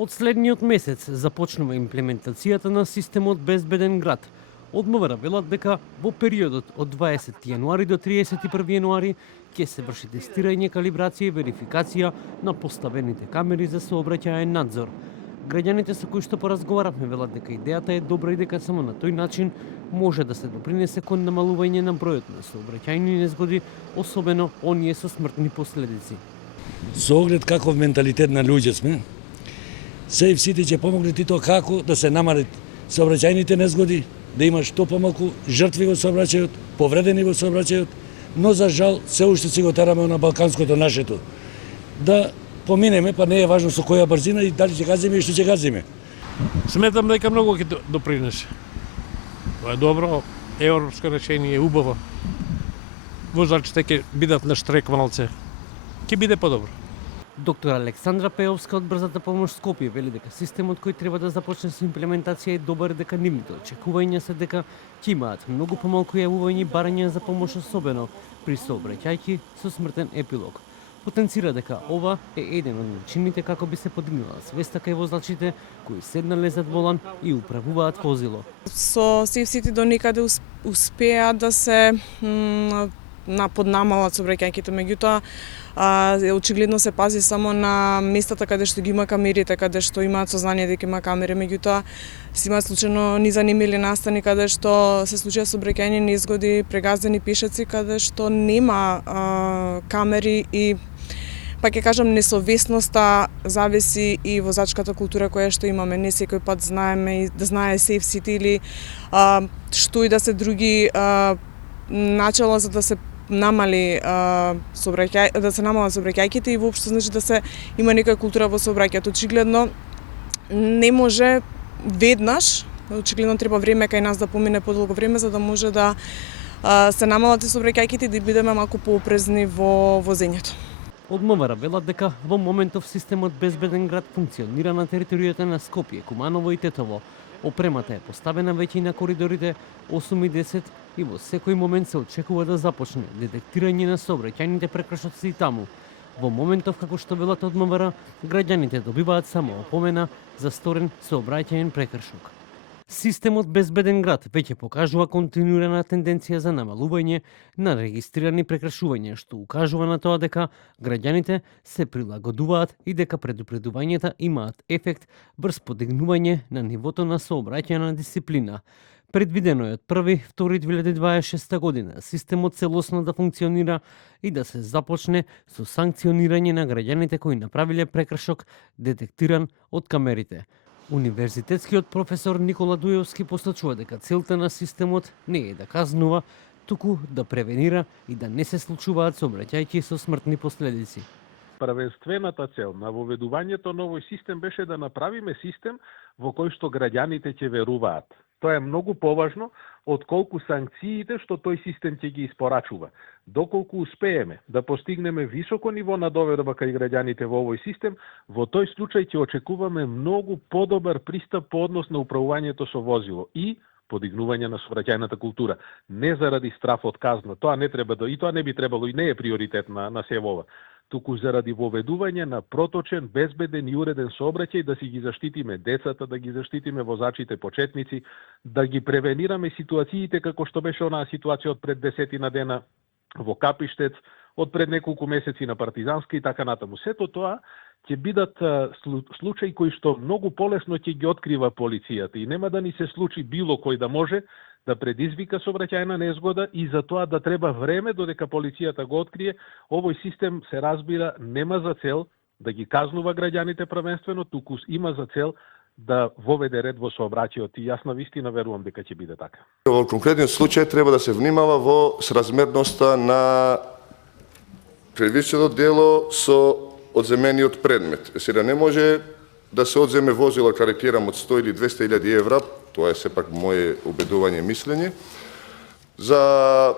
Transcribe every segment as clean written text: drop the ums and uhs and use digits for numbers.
Од следниот месец започнува имплементацијата на системот Безбеден град. Од МВР велат дека во периодот од 20 јануари до 31 јануари ќе се врши тестирање, калибрација и верификација на поставените камери за сообраќаен надзор. Граѓаните со кои што поразговаравме велат дека идејата е добра и дека само на тој начин може да се допринесе кон намалување на бројот на сообраќајни незгоди, особено оние со смртни последици. Со оглед каков менталитет на луѓе сме, сите ќе помогнат и тоа како да се намалат сообраќајните незгоди, да има што помалку жртви во сообраќајот, повредени во сообраќајот, но за жал се уште си го тераме на балканското нашето. Да поминеме, па не е важно со која брзина и дали ќе газиме и што ќе газиме. Сметам дека многу ќе допринесе. Тоа е добро, европско решение, убаво. Возачите ќе бидат на штрек малце. Ќе биде подобро. Доктор Александра Пеовска од Брзата помош Скопје вели дека системот кој треба да започне со имплементација е добар, дека нивните очекувања се дека ќе имаат многу помалку јавување барања за помош, особено при сообраќајки со смртен епилог. Потенцира дека ова е еден од начините како би се подигнала свеста кај возачите кои седнале зад волан и управуваат возило. Со SafeCity до некаде успеа да се поднамалат сообраќајките, меѓутоа очигледно се пази само на местата каде што ги има камерите, каде што имаат сознание дека има камери, меѓутоа се имаат случајно низанимили настани каде што се случија сообраќајни незгоди, прегаздени пешаци каде што нема камери и па ќе кажам несовесноста зависи и возачката култура која што имаме. Не секој пат знаеме да знае SafeCity или што и да се други начала за да се намали сообраќајките и воопшто значи да се има некоја култура во сообраќајот. Очигледно не може веднаш, очигледно треба време кај нас да помине подолго време за да може да се намалат сообраќајките и да бидеме малку поопрезни во возењето. Од МВР велат дека во моментов системот Безбеден град функционира на територијата на Скопје, Куманово и Тетово. Опремата е поставена веќе и на коридорите 8 и 10 и во секој момент се очекува да започне детектирање на сообраќајните прекршоци и таму. Во моментов, како што велат од МВР, граѓаните добиваат само опомена за сторен сообраќајен прекршок. Системот Безбеден град веќе покажува континуирана тенденција за намалување на регистрирани прекршувања, што укажува на тоа дека граѓаните се прилагодуваат и дека предупредувањата имаат ефект врз подигнување на нивото на сообраќајна дисциплина. Предвидено е од 1.2.2026 година системот целосно да функционира и да се започне со санкционирање на граѓаните кои направиле прекршок детектиран од камерите. Универзитетскиот професор Никола Дујовски посочува дека целта на системот не е да казнува, туку да превенира и да не се случуваат сообраќајки со смртни последици. Првенствената цел на воведувањето на овој систем беше да направиме систем во кој што граѓаните ќе веруваат. Тоа е многу поважно отколку санкциите што тој систем ќе ги испорачува. Доколку успееме да постигнеме високо ниво на доверба кај граѓаните во овој систем, во тој случај ќе очекуваме многу подобар пристап по однос на управувањето со возило и подигнување на сообраќајната култура. Не заради страф од казна, тоа не треба и тоа не би требало и не е приоритет на СЕВ-ова, туку заради воведување на проточен, безбеден и уреден сообраќај да си ги заштитиме децата, да ги заштитиме возачите почетници, да ги превенираме ситуациите како што беше онаа ситуација од пред 10 дена во Капиштец, од пред неколку месеци на Партизанска и така натаму. Сето тоа ќе бидат случаи кои што многу полесно ќе ги открива полицијата и нема да ни се случи било кој да може да предизвика сообраќајна незгода и за тоа да треба време додека полицијата го открие. Овој систем се разбира нема за цел да ги казнува граѓаните првенствено, туку има за цел да воведе ред во сообраќајот и јас навистина верувам дека ќе биде така. Во конкретниот случај треба да се внимава во сразмерноста на кривичното дело со одземениот предмет. Сега не може да се одземе возило, карикирам, од 100 или 200 илјади евра, тоа е сепак мое убедување и мислење, за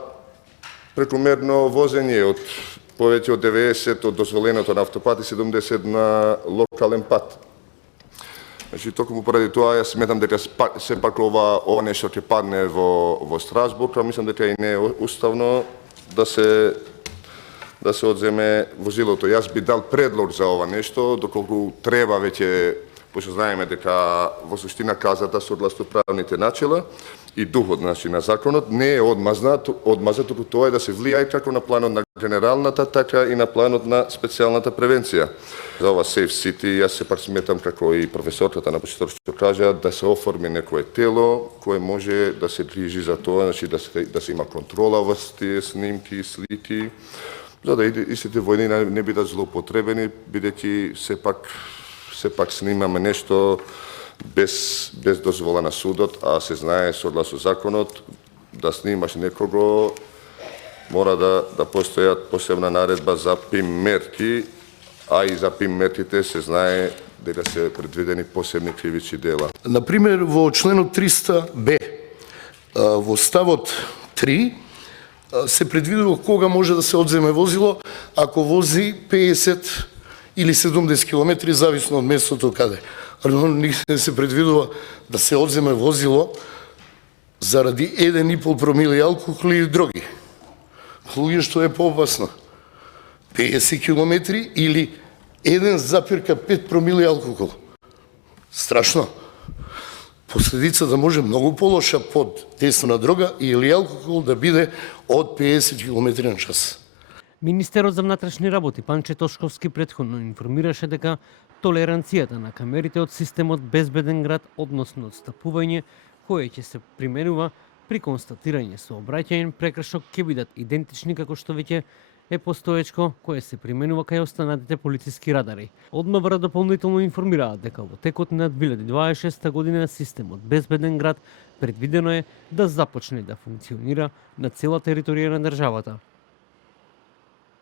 прекомерно возење од повеќе од 90 од дозволеното на автопат и 70 на локален пат. Значи, токму поради тоа јас сметам дека сепак ова нешто ќе падне во Страсбург, а мислам дека и не е уставно да се одземе возилото. Јас би дал предлог за ова нешто, доколку треба веќе пошто знаеме дека во суштина казата согласно правните начела и духот на законот не е одмазнат, туку тоа е да се влијае како на планот на генералната, така и на планот на специјалната превенција. За ова Safe City, јас сепак сметам како и професорката на почеток што кажа, да се оформи некое тело кое може да се грижи за тоа, значи да се има контрола во тие снимки, слики, за да истите војни не бидат злоупотребени, бидејќи сепак снимаме нешто без дозвола на судот, а се знае согласно законот да снимаш некого мора да постојат посебна наредба за ПИМ мерки, а и за ПИМ мерките се знае дека се предвидени посебни кривични дела. Например, во членот 300б, во ставот 3, се предвидува кога може да се одземе возило ако вози 50 или 70 км, зависно од местото каде. Но не се предвидува да се одземе возило заради 1,5 промили алкохол или други. Луѓе што е поопасно. 50 км или 1,5 промили алкохол. Страшно. Последицата може многу полоша под дејство на дрога или алкохол да биде од 50 км на час. Министерот за внатрешни работи Панче Тошковски претходно информираше дека толеранцијата на камерите од системот Безбеден град, односно отстапување, кое ќе се применува при констатирање сообраќајен прекршок, ќе бидат идентични како што веќе е постоечко кое се применува кај останатите полициски радари. Од МВР дополнително информираат дека во текот на 2026 година системот Безбеден град предвидено е да започне да функционира на цела територија на државата.